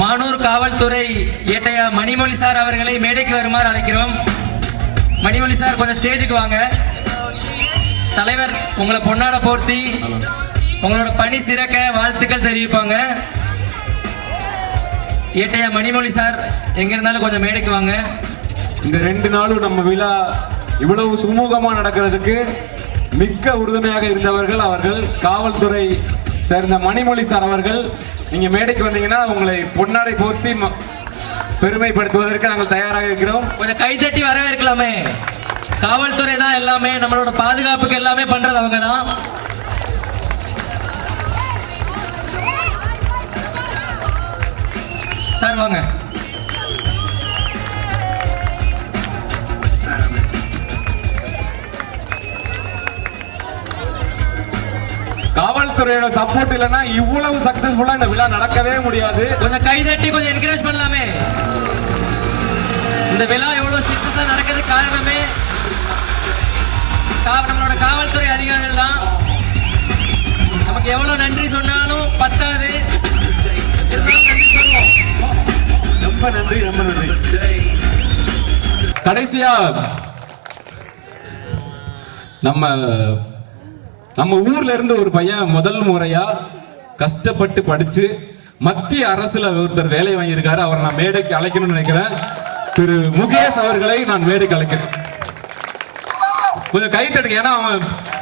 மானூர் காவல்துறை ஏட்டையா மணிமொழி சார் அவர்களை மேடைக்கு வருமாறு அழைக்கிறோம். மணிமொழி சார் கொஞ்சம் ஸ்டேஜுக்கு வாங்க. தலைவர் உங்களை பொன்னாட போர்த்தி உங்களோட பணி சிறக்க வாழ்த்துக்கள் தெரிவிப்பாங்க. ஏட்டையா மணிமொழி சார் எங்க இருந்தாலும் கொஞ்சம் மேடைக்கு வாங்க. இந்த 2 நாளும் நம்ம விழா இவ்வளவு சுமூகமா நடக்கிறதுக்கு மிக்க உறுதுணையாக இருந்தவர்கள் அவர்கள் காவல்துறை சேர்ந்த மணிமொழி சார் அவர்கள். நீங்க மேடைக்கு வந்தீங்கன்னா உங்களை பொன்னாடை போர்த்தி பெருமைப்படுத்துவதற்கு நாங்கள் தயாராக இருக்கிறோம். கொஞ்சம் கைதட்டி வரவேற்கலாமே. காவல்துறை தான் எல்லாமே, நம்மளோட பாதுகாப்புக்கு எல்லாமே பண்றது அவங்க தான். சார் வாங்க. காவல்துறையோட சப்போர்ட் இல்லைன்னா இவ்வளவு சக்சஸ்ஃபுல்லா இந்த விழா நடக்கவே முடியாது. கொஞ்சம் கைதட்டி கொஞ்சம் என்கரேஜ் பண்ணலாமே. இந்த விழா எவ்வளவு சக்சஸா நடக்கிறதுக்கு காரணமே நம்மளோட காவல்துறை அதிகாரிகள் தான். நமக்கு எவ்வளவு நன்றி சொன்னாலும் பத்தாது. நன்றி சொல்லுவோம். ரொம்ப நன்றி, ரொம்ப நன்றி. கடைசியா நம்ம ஊர்ல இருந்து ஒரு பையன் முதல் முறையா கஷ்டப்பட்டு படிச்சு மத்திய அரசுல ஒருத்தர் வேலை வாங்கியிருக்காரு. அவரை நான் மேடைக்கு அழைக்கணும்னு நினைக்கிறேன். திரு முகேஷ் அவர்களை நான் மேடைக்கு அழைக்கிறேன். கொஞ்சம் கை தட்டுங்க. ஏன்னா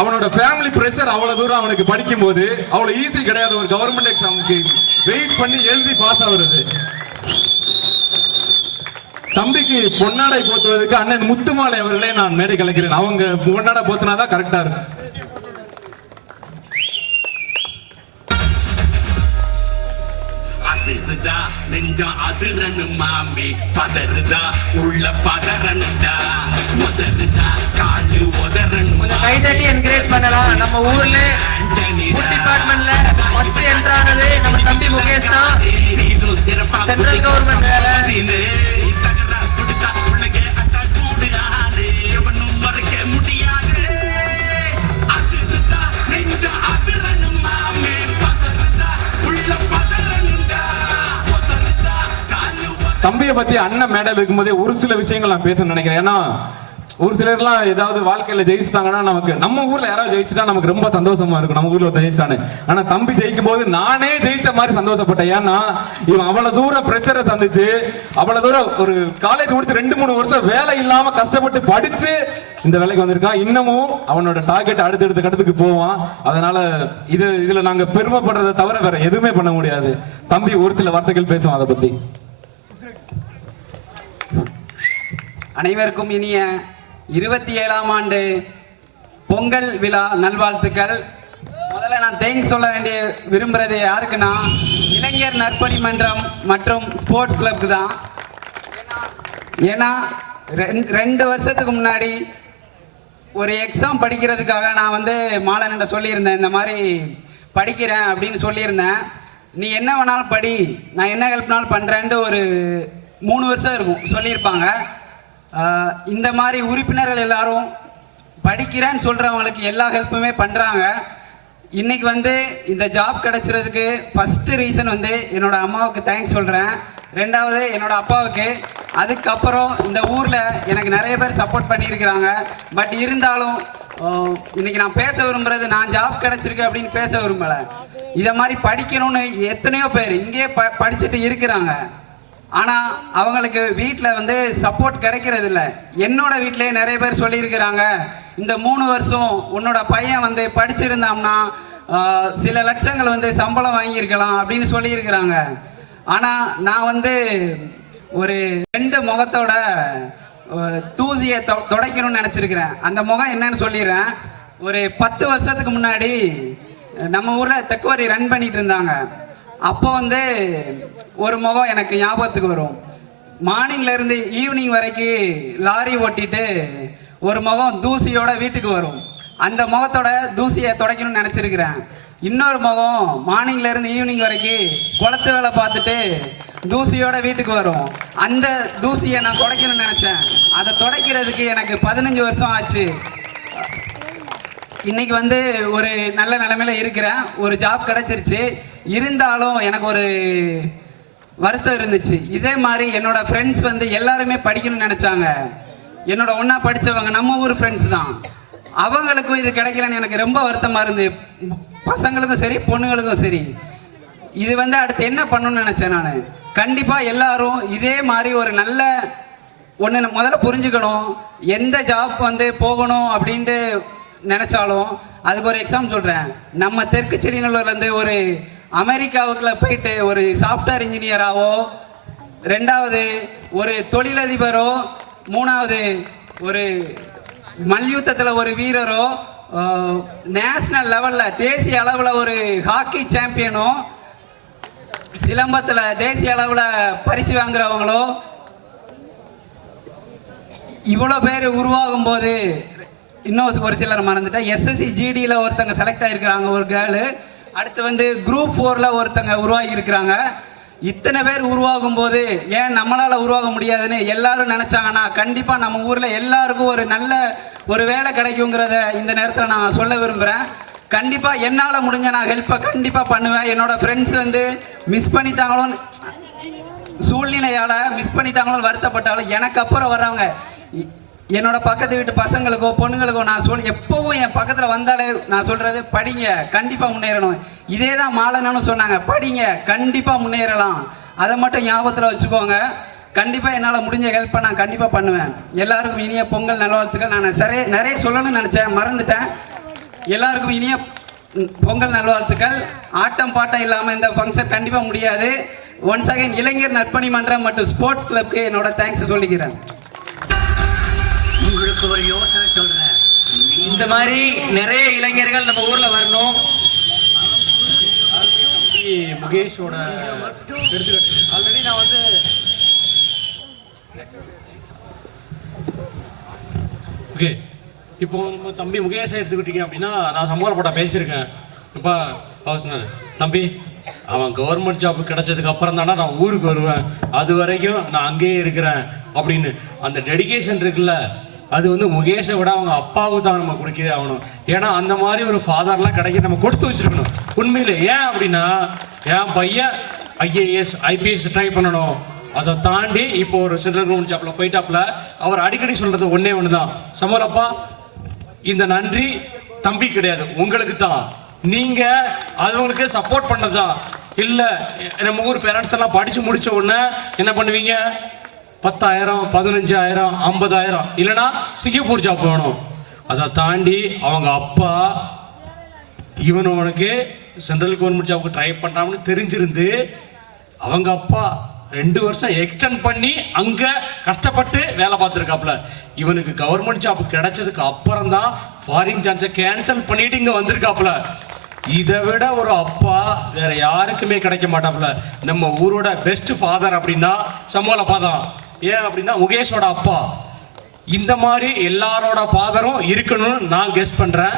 அவனோட ஃபேமிலி பிரஷர் அவ்வளவு தூரம் அவனுக்கு படிக்கும் போது அவ்வளவு ஈஸி கிடையாது. ஒரு கவர்மெண்ட் எக்ஸாமுக்கு வெயிட் பண்ணி எழுதி பாஸ் ஆகுறது. தம்பிக்கு பொன்னாடை போத்துவதற்கு அண்ணன் முத்துமாலை அவர்களே நான் மேடைக்கு அழைக்கிறேன். அவங்க பொன்னாடை போத்துனாதான் கரெக்டா இருக்கும். நெஞ்சம் அதிரனு மாமி பதறுதா உள்ள பதறனுடா உதறுதா காடு உதறனு. கைதட்டி என்கரேஜ் பண்ணலாம். நம்ம ஊர்ல டிபார்ட்மெண்ட்ல ஃபர்ஸ்ட் என்டர் ஆனது நம்ம தம்பி முகேஷ் தான். சென்ட்ரல் கவர்மெண்ட் வேலை. தம்பியை பத்தி அண்ணன் மேடையில் இருக்கும்போதே ஒரு சில விஷயங்கள் நான் பேச நினைக்கிறேன். ஏன்னா ஒரு சிலர்லாம் ஏதாவது வாழ்க்கையில ஜெயிச்சிட்டாங்கன்னா நமக்கு நம்ம ஊர்ல யாராவது ஜெயிச்சுட்டா நமக்கு ரொம்ப சந்தோஷமா இருக்கும். நம்ம ஊர்ல ஜெயிச்சானு. ஆனா தம்பி ஜெயிக்கும் போது நானே ஜெயிச்ச மாதிரி சந்தோஷப்பட்டேன். ஏன்னா இவன் அவ்வளவு தூரம் பிரச்சனை சந்திச்சு அவ்வளவு தூரம் ஒரு காலேஜ் முடிச்சு 2-3 வருஷம் வேலை இல்லாம கஷ்டப்பட்டு படிச்சு இந்த வேலைக்கு வந்திருக்கான். இன்னமும் அவனோட டார்கெட் அடுத்தடுத்த கட்டத்துக்கு போவான். அதனால இதுல நாங்க பெருமைப்படுறதை தவிர வேற எதுவுமே பண்ண முடியாது. தம்பி ஒரு சில வார்த்தைகள் பேசுவோம் அதை பத்தி. அனைவருக்கும் இனிய 27ஆம் ஆண்டு பொங்கல் விழா நல்வாழ்த்துக்கள். முதல்ல நான் தேங்க்ஸ் சொல்ல வேண்டிய விரும்புறது யாருக்குன்னா இளைஞர் நற்பணி மன்றம் மற்றும் ஸ்போர்ட்ஸ் கிளப்புக்கு தான். ஏன்னா 2 வருஷத்துக்கு முன்னாடி ஒரு எக்ஸாம் படிக்கிறதுக்காக நான் மாலன்கிட்ட சொல்லியிருந்தேன். இந்த மாதிரி படிக்கிறேன் அப்படின்னு சொல்லியிருந்தேன். நீ என்ன வேணாலும் படி, நான் என்ன ஹெல்ப்னாலும் பண்ணுறேன்ட்டு ஒரு 3 வருஷம் இருக்கும் சொல்லியிருப்பாங்க. இந்த மாதிரி உறுப்பினர்கள் எல்லாரும் படிக்கிறேன்னு சொல்கிறவங்களுக்கு எல்லா ஹெல்ப்புமே பண்ணுறாங்க. இன்றைக்கி இந்த ஜாப் கிடச்சிறதுக்கு ஃபஸ்ட்டு ரீசன் என்னோட அம்மாவுக்கு தேங்க்ஸ் சொல்கிறேன். 2வது என்னோட அப்பாவுக்கு. அதுக்கப்புறம் இந்த ஊரில் எனக்கு நிறைய பேர் சப்போர்ட் பண்ணியிருக்கிறாங்க. பட் இருந்தாலும் இன்றைக்கி நான் பேச விரும்புகிறது நான் ஜாப் கிடச்சிருக்கு அப்படின்னு பேச விரும்பலை. இதை மாதிரி படிக்கணும்னு எத்தனையோ பேர் இங்கேயே படிச்சுட்டு இருக்கிறாங்க. ஆனால் அவங்களுக்கு வீட்டில் சப்போர்ட் கிடைக்கிறது இல்லை. என்னோட வீட்டிலே நிறைய பேர் சொல்லியிருக்கிறாங்க, இந்த 3 வருஷம் உன்னோட பையன் படிச்சிருந்தாம்னா சில லட்சங்கள் சம்பளம் வாங்கியிருக்கலாம் அப்படின்னு சொல்லியிருக்கிறாங்க. ஆனால் நான் ஒரு 2 முகத்தோட தூசியை துடைக்கணும்னு நினச்சிருக்கிறேன். அந்த முகம் என்னன்னு சொல்லிடுறேன். ஒரு 10 வருஷத்துக்கு முன்னாடி நம்ம ஊரில் தெக்குவரி ரன் பண்ணிட்டு இருந்தாங்க. அப்போ ஒரு முகம் எனக்கு ஞாபகத்துக்கு வரும். மார்னிங்ல இருந்து ஈவினிங் வரைக்கும் லாரி ஓட்டிட்டு ஒரு முகம் தூசியோட வீட்டுக்கு வரும். அந்த முகத்தோட தூசியை துடைக்கணும்னு நினச்சிருக்கிறேன். இன்னொரு முகம் மார்னிங்ல இருந்து ஈவினிங் வரைக்கும் குளத்து வேலை பார்த்துட்டு தூசியோட வீட்டுக்கு வரும். அந்த தூசியை நான் துடைக்கணும்னு நினச்சேன். அதை துடைக்கிறதுக்கு எனக்கு 15 வருஷம் ஆச்சு. இன்னைக்கு ஒரு நல்ல நிலைமையில இருக்கிறேன். ஒரு ஜாப் கிடைச்சிருச்சு. இருந்தாலும் எனக்கு வருத்தம் இருந்துச்சு. இதே மாதிரி என்னோட ஃப்ரெண்ட்ஸ் வந்து எல்லாருமே படிக்கணும்னு நினைச்சாங்க. என்னோட ஒண்ணா படிச்சவங்க நம்ம ஊர் ஃப்ரெண்ட்ஸ் தான். அவங்களுக்கும் இது கிடைக்கலன்னு எனக்கு ரொம்ப வருத்தமா இருந்து, பசங்களுக்கும் சரி பொண்ணுங்களுக்கும் சரி. இது வந்து அடுத்து என்ன பண்ணணும்னு நினைச்சேன் நான். கண்டிப்பா எல்லாரும் இதே மாதிரி ஒரு நல்ல ஒன்று முதல்ல புரிஞ்சுக்கணும். எந்த ஜாப் வந்து போகணும் அப்படின்ட்டு நினைச்சாலும் அதுக்கு ஒரு எக்ஸாம் சொல்றேன். நம்ம தெற்கு செலிநல்லூர்லேருந்து ஒரு அமெரிக்காவுக்குள்ள போயிட்டு ஒரு சாஃப்ட்வேர் இன்ஜினியராவோ, ரெண்டாவது ஒரு தொழிலதிபரோ, மூணாவது ஒரு மல்யுத்தத்தில் ஒரு வீரரோ, நேஷனல் லெவலில் தேசிய அளவில் ஒரு ஹாக்கி சாம்பியனோ, சிலம்பத்தில் தேசிய அளவில் பரிசு வாங்குறவங்களோ, இவ்வளோ பேர் உருவாகும் போது இன்னும் ஒரு சிலர் மறந்துட்டேன். எஸ்எஸ்சி ஜிடியில் ஒருத்தங்க செலக்ட் ஆகிருக்கிறாங்க ஒரு கேர்ளு. அடுத்து வந்து குரூப் 4ல் ஒருத்தங்க உருவாகி இருக்கிறாங்க. இத்தனை பேர் உருவாகும் போது ஏன் நம்மளால் உருவாக முடியாதுன்னு எல்லாரும் நினச்சாங்கன்னா கண்டிப்பாக நம்ம ஊரில் எல்லாருக்கும் ஒரு நல்ல ஒரு வேலை கிடைக்குங்கிறத இந்த நேரத்தில் நான் சொல்ல விரும்புகிறேன். கண்டிப்பாக என்னால் முடிஞ்ச நான் ஹெல்ப்பை கண்டிப்பாக பண்ணுவேன். என்னோட ஃப்ரெண்ட்ஸ் வந்து மிஸ் பண்ணிட்டாங்களோன்னு, சூழ்நிலையால் மிஸ் பண்ணிட்டாங்களோன்னு வருத்தப்பட்டாலும் எனக்கு அப்புறம் வர்றவங்க என்னோட பக்கத்து வீட்டு பசங்களுக்கோ பொண்ணுங்களுக்கோ நான் எப்பவும் என் பக்கத்தில் வந்தாலே நான் சொல்கிறது படிங்க, கண்டிப்பாக முன்னேறணும். இதே தான் மாலனன்னு சொன்னாங்க, படிங்க கண்டிப்பாக முன்னேறலாம். அதை மட்டும் ஞாபகத்தில் வச்சுக்கோங்க. கண்டிப்பாக என்னால் முடிஞ்ச ஹெல்ப்பை நான் கண்டிப்பாக பண்ணுவேன். எல்லாருக்கும் இனிய பொங்கல் நல்வாழ்த்துக்கள். நான் நிறைய சொல்லணும்னு நினச்சேன், மறந்துட்டேன். எல்லாருக்கும் இனிய பொங்கல் நல்வாழ்த்துக்கள். ஆட்டம் பாட்டம் இல்லாமல் இந்த ஃபங்க்ஷன் கண்டிப்பாக முடியாது. ஒன்ஸ் அகைன் இளைஞர் நற்பணி மன்றம் மற்றும் ஸ்போர்ட்ஸ் கிளப்க்கு என்னோட தேங்க்ஸ் சொல்லிக்கிறேன். உங்களுக்கு ஒரு யோசனை சொல்றேன். இந்த மாதிரி நிறைய இளைஞர்கள் நம்ம ஊர்ல வரணும். முகேஷோட எடுத்துக்கிட்டு ஆல்ரெடி நான் வந்து ஓகே, இப்போ நம்ம தம்பி முகேஷை எடுத்துக்கிட்டீங்க அப்படின்னா, நான் சமூகப்பட்ட பேசியிருக்கேன். இப்போ தம்பி அவன் கவர்மெண்ட் ஜாப் கிடைச்சதுக்கு அப்புறம் தானே நான் ஊருக்கு வருவேன், அது வரைக்கும் நான் அங்கேயே இருக்கிறேன் அப்படின்னு அந்த டெடிகேஷன் இருக்குல்ல, அது வந்து முகேஷை விட அவங்க அப்பாவுக்கு தான் நம்ம கொடுக்கவே ஆகணும். ஏன்னா அந்த மாதிரி ஒரு ஃபாதர்லாம் கிடைக்க நம்ம கொடுத்து வச்சிருக்கணும் உண்மையிலே. ஏன் அப்படின்னா என் பையன் ஐஏஎஸ் ஐபிஎஸ் ட்ரை பண்ணணும், அதை தாண்டி இப்போ ஒரு சென்ட்ரல் கவர்மெண்ட் ஜாப்ல போயிட்டாப்ல. அவர் அடிக்கடி சொல்றது ஒன்னே ஒன்று தான், சமரப்பா இந்த நன்றி தம்பி கிடையாது உங்களுக்கு தான், நீங்க அவங்களுக்கு சப்போர்ட் பண்ணதான். இல்லை நம்ம ஊர் பேரண்ட்ஸ் எல்லாம் படிச்சு முடிச்ச உடனே என்ன பண்ணுவீங்க, 10,000 15,000 50,000 இல்லைன்னா சிங்கப்பூர் ஜாப் வேணும். அதை தாண்டி அவங்க அப்பா இவனுக்கு சென்ட்ரல் கவர்மெண்ட் ஜாப்க்கு ட்ரை பண்ணுறான்னு தெரிஞ்சிருந்து அவங்க அப்பா 2 வருஷம் எக்ஸ்டெண்ட் பண்ணி அங்கே கஷ்டப்பட்டு வேலை பார்த்துருக்காப்புல. இவனுக்கு கவர்மெண்ட் ஜாப் கிடைச்சதுக்கு அப்புறம் தான் ஃபாரின் சான்ஸை கேன்சல் பண்ணிட்டு இங்கே வந்திருக்காப்புல. இதை விட ஒரு அப்பா வேற யாருக்குமே கிடைக்க மாட்டாப்புல. நம்ம ஊரோட பெஸ்ட் ஃபாதர் அப்படின்னா சமோலப்பா தான். ஏன் அப்படின்னா முகேஷோட அப்பா. இந்த மாதிரி எல்லாரோட ஃபாதரும் இருக்கணும்னு நான் கெஸ் பண்ணுறேன்.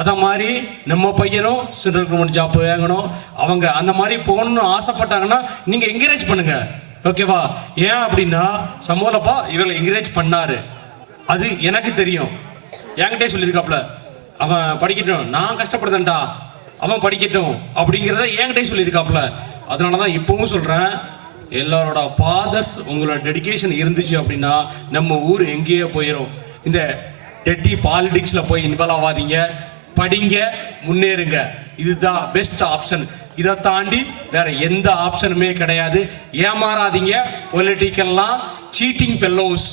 அதை மாதிரி நம்ம பையனும் சென்ட்ரல் கவர்மெண்ட் ஜாப் வாங்கணும். அவங்க அந்த மாதிரி போகணும்னு ஆசைப்பட்டாங்கன்னா நீங்கள் என்கரேஜ் பண்ணுங்க, ஓகேவா? ஏன் அப்படின்னா சமோலப்பா இவங்களை என்கரேஜ் பண்ணாரு, அது எனக்கு தெரியும். என்கிட்டே சொல்லியிருக்காப்புல, அவன் படிக்கட்டும், நான் கஷ்டப்படுதேன்டா, அவன் படிக்கட்டும் அப்படிங்கிறத என்கிட்டே சொல்லியிருக்காப்புல. அதனால தான் இப்போவும் சொல்கிறேன், எல்லாரோட ஃபாதர்ஸ் உங்களோட டெடிகேஷன் இருந்துச்சு அப்படின்னா நம்ம ஊர் எங்கேயோ போயிடும். இந்த டெட்டி பாலிடிக்ஸில் போய் இன்வால்வ் ஆகாதீங்க, படிங்க, முன்னேறுங்க. இதுதான் பெஸ்ட் ஆப்ஷன். இதை தாண்டி வேற எந்த ஆப்ஷனுமே கிடையாது. ஏமாறாதீங்க. பொலிட்டிக்கல்லாம் சீட்டிங் பெல்லோஸ்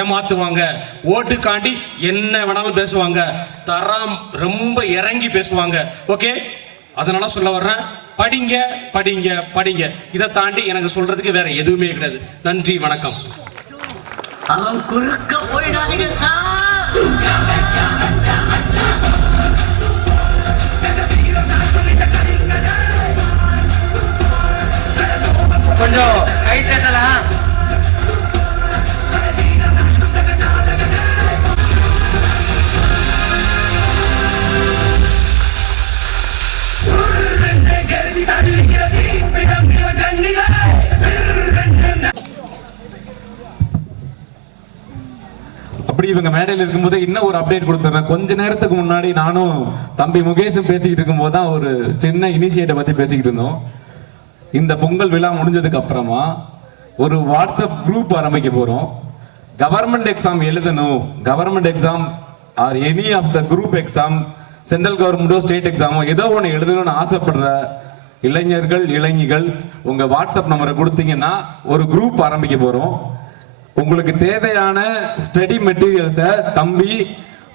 ஏமாத்துவாங்க, ஓட்டுக்காண்டி என்ன வேணாலும் பேசுவாங்க, தரம் ரொம்ப இறங்கி பேசுவாங்க. ஓகே, அதனால சொல்ல வர்றேன், படிங்க படிங்க படிங்க. இதை தாண்டி எனக்கு சொல்றதுக்கு வேற எதுவுமே கிடையாது. நன்றி, வணக்கம். அவன் குறுக்க போயிடாதீங்க சார். கொஞ்சம் கை தட்டலாம். அப்படி இவங்க மேடையில் இருக்கும்போது இன்னும் ஒரு அப்டேட் கொடுத்துறேன். கொஞ்ச நேரத்துக்கு முன்னாடி நானும் தம்பி முகேஷும் பேசிக்கிட்டு இருக்கும்போது தான் ஒரு சின்ன இனிஷியேட்டிவ் பத்தி பேசிக்கிட்டு இருந்தோம். இந்த பொங்கல் விழா முடிஞ்சதுக்கு அப்புறமா ஒரு வாட்ஸ்அப் குரூப் ஆரம்பிக்க போறோம். கவர்மெண்ட் எக்ஸாம் எழுதணும், government exam or any of the group exam, central கவர்மெண்டோ ஸ்டேட் எக்ஸாமோ ஏதோ ஒன்று எழுதணும்னு ஆசைப்படுற இளைஞர்கள் இளைஞிகள் உங்க வாட்ஸ்அப் நம்பரை கொடுத்தீங்கன்னா ஒரு குரூப் ஆரம்பிக்க போறோம். உங்களுக்கு தேவையான ஸ்டடி மெட்டீரியல்ஸை தம்பி,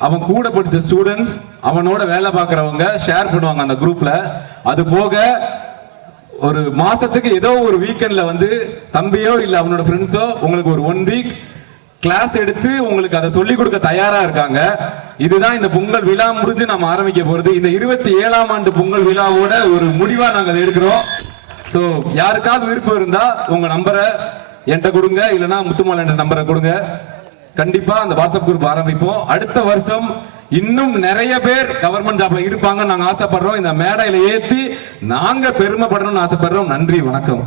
அவன் கூட படிச்ச ஸ்டூடெண்ட்ஸ், அவனோட வேலை பார்க்குறவங்க ஷேர் பண்ணுவாங்க அந்த குரூப்ல. அது போக ஒரு மாசத்துக்கு ஏதோ ஒரு வீக்கெண்ட்ல வந்து தம்பியோ இல்ல அவனோட ஃப்ரெண்ட்ஸோ உங்களுக்கு ஒரு 1 வீக் கிளாஸ் எடுத்து உங்களுக்கு அதை சொல்லி கொடுக்க தயாரா இருக்காங்க. இதுதான் இந்த பொங்கல் விழா முடிஞ்சு நம்ம ஆரம்பிக்க போறது. இந்த 27ஆம் ஆண்டு பொங்கல் விழாவோட ஒரு முடிவா நாங்க அதை எடுக்கிறோம். சோ யாருக்காவது விருப்பம் இருந்தா உங்க நம்பரை என்கிட்ட கொடுங்க, இல்லைன்னா முத்துமால என்ற நம்பரை கொடுங்க. கண்டிப்பா அந்த வாட்ஸ்அப் குரூப் ஆரம்பிப்போம். அடுத்த வருஷம் இன்னும் நிறைய பேர் கவர்மெண்ட் ஜாப்ல இருப்பாங்க நாங்க ஆசைப்படுறோம். இந்த மேடையில ஏத்தி நாங்க பெருமைப்படணும்னு ஆசைப்படுறோம். நன்றி, வணக்கம்.